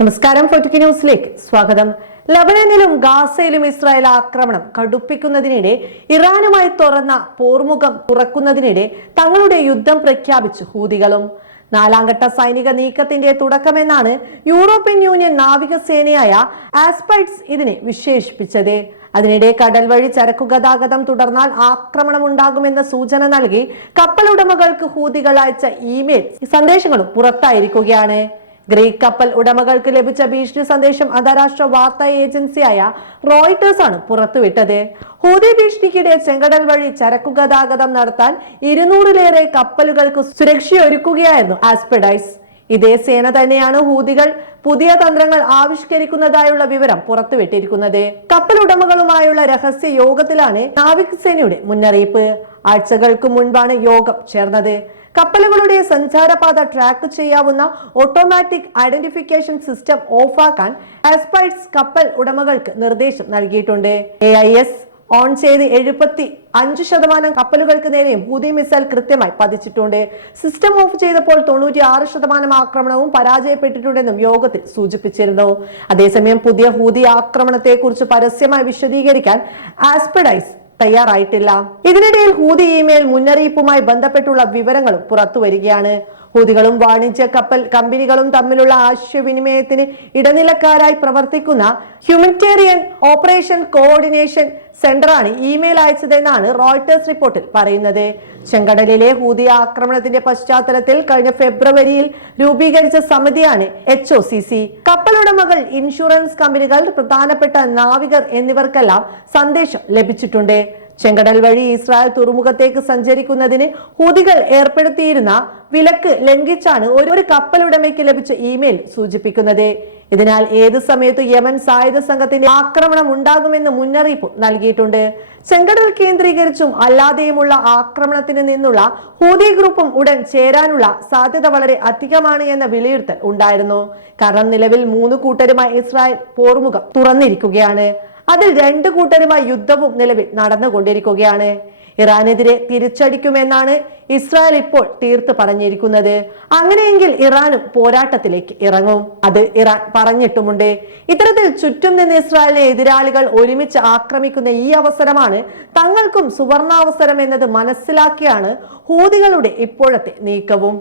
നമസ്കാരം ഫോർട്ടിക്ക് ന്യൂസിലേക്ക് സ്വാഗതം. ലബനനിലും ഗാസയിലും ഇസ്രായേൽ ആക്രമണം കടുപ്പിക്കുന്നതിനിടെ ഇറാനുമായി തുറന്ന പോർമുഖം തുറക്കുന്നതിനിടെ തങ്ങളുടെ യുദ്ധം പ്രഖ്യാപിച്ചു ഹൂതികളും. നാലാംഘട്ട സൈനിക നീക്കത്തിന്റെ തുടക്കമെന്നാണ് യൂറോപ്യൻ യൂണിയൻ നാവികസേനയായ ആസ്പൈറ്റ്സ് ഇതിനെ വിശേഷിപ്പിച്ചത്. അതിനിടെ കടൽ വഴി ചരക്കു ഗതാഗതം തുടർന്നാൽ ആക്രമണം ഉണ്ടാകുമെന്ന സൂചന നൽകി കപ്പലുടമകൾക്ക് ഹൂതികൾ അയച്ച ഇമെയിൽ സന്ദേശങ്ങളും പുറത്തായിരിക്കുകയാണ്. ഗ്രീക്ക് കപ്പൽ ഉടമകൾക്ക് ലഭിച്ച ഭീഷണി സന്ദേശം അന്താരാഷ്ട്ര വാർത്താ ഏജൻസിയായ റോയിട്ടേഴ്സ് ആണ് പുറത്തുവിട്ടത്. ഹൂതി ഭീഷണിക്കിടെ ചെങ്കടൽ വഴി ചരക്കു ഗതാഗതം നടത്താൻ ഇരുന്നൂറിലേറെ കപ്പലുകൾക്ക് സുരക്ഷയൊരുക്കുകയായിരുന്നു ആസ്പെഡൈസ്. ഇതേ സേന തന്നെയാണ് ഹൂതികൾ പുതിയ തന്ത്രങ്ങൾ ആവിഷ്കരിക്കുന്നതായുള്ള വിവരം പുറത്തുവിട്ടിരിക്കുന്നത്. കപ്പൽ ഉടമകളുമായുള്ള രഹസ്യ യോഗത്തിലാണ് നാവികസേനയുടെ മുന്നറിയിപ്പ്. ആഴ്ചകൾക്ക് മുൻപാണ് യോഗം ചേർന്നത്. കപ്പലുകളുടെ സഞ്ചാരപാത ട്രാക്ക് ചെയ്യാവുന്ന ഓട്ടോമാറ്റിക് ഐഡന്റിഫിക്കേഷൻ സിസ്റ്റം ഓഫാക്കാൻ ആസ്പൈറ്റ്സ് കപ്പൽ ഉടമകൾക്ക് നിർദ്ദേശം നൽകിയിട്ടുണ്ട്. എ ഐ എസ് ഓൺ ചെയ്ത് എഴുപത്തി അഞ്ച് ശതമാനം കപ്പലുകൾക്ക് നേരെയും ഹൂതി മിസൈൽ കൃത്യമായി പതിച്ചിട്ടുണ്ട്. സിസ്റ്റം ഓഫ് ചെയ്തപ്പോൾ തൊണ്ണൂറ്റി ആറ് ശതമാനം ആക്രമണവും പരാജയപ്പെട്ടിട്ടുണ്ടെന്നും യോഗത്തിൽ സൂചിപ്പിച്ചിരുന്നു. അതേസമയം പുതിയ ഹൂതി ആക്രമണത്തെക്കുറിച്ച് പരസ്യമായി വിശദീകരിക്കാൻ ആസ്പെഡൈസ് തയ്യാറായിട്ടില്ല. ഇതിനിടയിൽ ഹൂതി ഇമെയിൽ മുന്നറിയിപ്പുമായി ബന്ധപ്പെട്ടുള്ള വിവരങ്ങളും പുറത്തു വരികയാണ്. ഹൂതികളും വാണിജ്യ കപ്പൽ കമ്പനികളും തമ്മിലുള്ള ആശയവിനിമയത്തിന് ഇടനിലക്കാരായി പ്രവർത്തിക്കുന്ന ഹ്യൂമനിറ്റേറിയൻ ഓപ്പറേഷൻ കോർഡിനേഷൻ സെന്ററാണ് ഇമെയിൽ അയച്ചതെന്നാണ് റോയിട്ടേഴ്സ് റിപ്പോർട്ടിൽ പറയുന്നത്. ചെങ്കടലിലെ ഹൂതി ആക്രമണത്തിന്റെ പശ്ചാത്തലത്തിൽ കഴിഞ്ഞ ഫെബ്രുവരിയിൽ രൂപീകരിച്ച സമിതിയാണ് എച്ച് ഒ സി സി കപ്പലുടമകൾ ഇൻഷുറൻസ് കമ്പനികൾ പ്രധാനപ്പെട്ട നാവികർ എന്നിവർക്കെല്ലാം സന്ദേശം ലഭിച്ചിട്ടുണ്ട്. ചെങ്കടൽ വഴി ഇസ്രായേൽ തുറമുഖത്തേക്ക് സഞ്ചരിക്കുന്നതിന് ഹൂതികൾ ഏർപ്പെടുത്തിയിരുന്ന വിലക്ക് ലംഘിച്ചാണ് ഒരു കപ്പലുടമയ്ക്ക് ലഭിച്ച ഇമെയിൽ സൂചിപ്പിക്കുന്നത്. ഇതിനാൽ ഏത് സമയത്ത് യമൻ സായുധ സംഘത്തിന്റെ ആക്രമണം ഉണ്ടാകുമെന്ന് മുന്നറിയിപ്പ് നൽകിയിട്ടുണ്ട്. ചെങ്കടൽ കേന്ദ്രീകരിച്ചും അല്ലാതെയുമുള്ള ആക്രമണത്തിന് നിന്നുള്ള ഹൂതി ഗ്രൂപ്പും ഉടൻ ചേരാനുള്ള സാധ്യത വളരെ അധികമാണ് എന്ന വിലയിരുത്തൽ ഉണ്ടായിരുന്നു. കാരണം നിലവിൽ മൂന്ന് കൂട്ടരുമായി ഇസ്രായേൽ പോർമുഖം തുറന്നിരിക്കുകയാണ്. അതിൽ രണ്ട് കൂട്ടരുമായി യുദ്ധവും നിലവിൽ നടന്നുകൊണ്ടിരിക്കുകയാണ്. ഇറാനെതിരെ തിരിച്ചടിക്കുമെന്നാണ് ഇസ്രായേൽ ഇപ്പോൾ തീർത്ത് പറഞ്ഞിരിക്കുന്നത്. അങ്ങനെയെങ്കിൽ ഇറാനും പോരാട്ടത്തിലേക്ക് ഇറങ്ങും. അത് ഇറാൻ പറഞ്ഞിട്ടുമുണ്ട്. ഇത്തരത്തിൽ ചുറ്റും നിന്ന് ഇസ്രായേലിനെ എതിരാളികൾ ഒരുമിച്ച് ആക്രമിക്കുന്ന ഈ അവസരമാണ് തങ്ങൾക്കും സുവർണാവസരം എന്നത് മനസ്സിലാക്കിയാണ് ഹൂതികളുടെ ഇപ്പോഴത്തെ നീക്കവും.